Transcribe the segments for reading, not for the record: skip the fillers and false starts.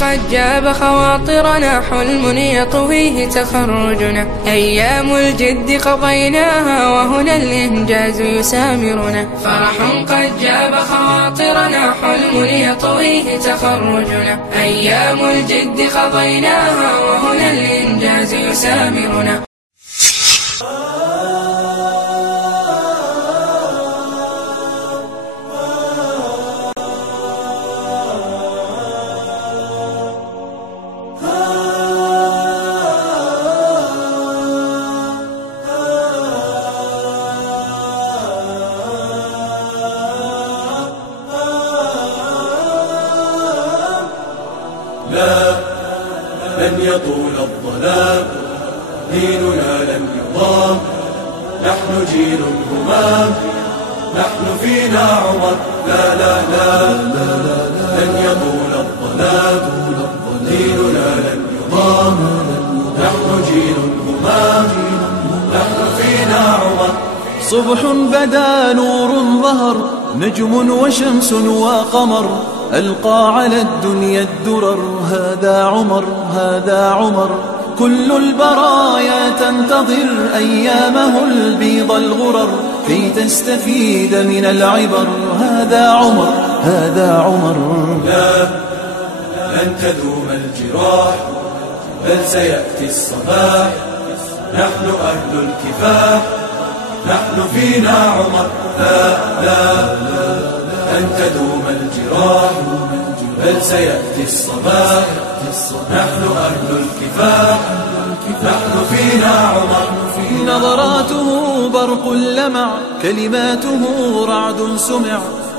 قد جاب خواطرنا، حلم يطويه تخرجنا، أيام الجد قضيناها وهنا الإنجاز يسامرنا. فرح قد جاب خواطرنا، حلم يطويه تخرجنا، أيام الجد قضيناها وهنا الإنجاز يسامرنا. لا، لن يطول الظلام، ديننا لن يضام، نحن جيل همام، نحن فينا عمر. لا لا لا لن يطول الظلام، ديننا لن يضام، نحن جيل همام، نحن فينا عمر. صبح بدا نور ظهر، نجم وشمس وقمر، ألقى على الدنيا الدرر. هذا عمر، هذا عمر، كل البرايا تنتظر أيامه البيض الغرر كي تستفيد من العبر. هذا عمر، هذا عمر. لا، لن تدوم الجراح، بل سيأتي الصباح، نحن أهل الكفاح، نحن فينا عمر. لا لا لن تدوم الجراح، بل سيأتي الصباح، نحن أهل الكفاح، نحن فينا عمر. نظراته برق لمع، كلماته رعد سمع،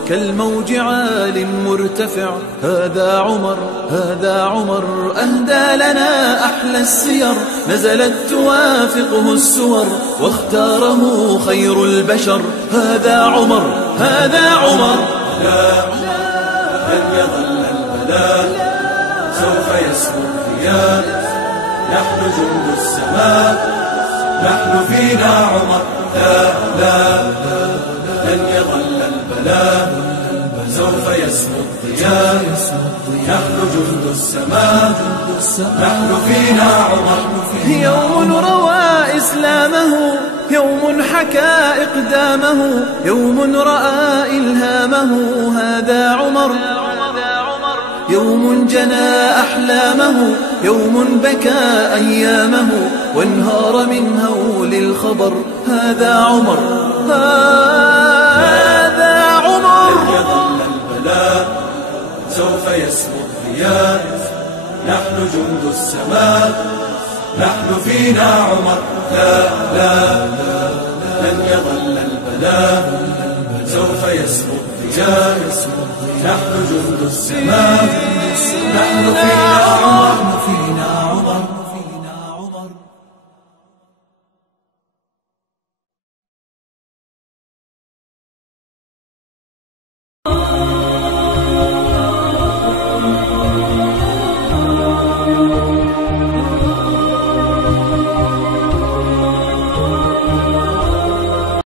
كالموج عال مرتفع. هذا عمر، هذا عمر، أهدى لنا أحلى السير، نزلت توافقه السور، واختاره خير البشر. هذا عمر، هذا عمر. لا، لن يظل البلاء، سوف يسمو الضياء، نحن جند السماء، نحن فينا عمر. لا لا لن يظل البلاء، سوف يسمو الضياء، نحن جند السماء، نحن فينا عمر. يوم روى إسلامه، يوم حكى إقدامه، يوم رأى إلهامه. هذا عمر، يوم جنى أحلامه، يوم بكى أيامه، وانهار من هول الخبر. هذا عمر، هذا عمر. لن يظل البلاء، سوف يسمو الضياء، نحن جند السماء، نحن فينا عمر. لا لا لن يظل البلاء، سوف يسمو الضياء، نحن جند السماء، نحن فينا عمر.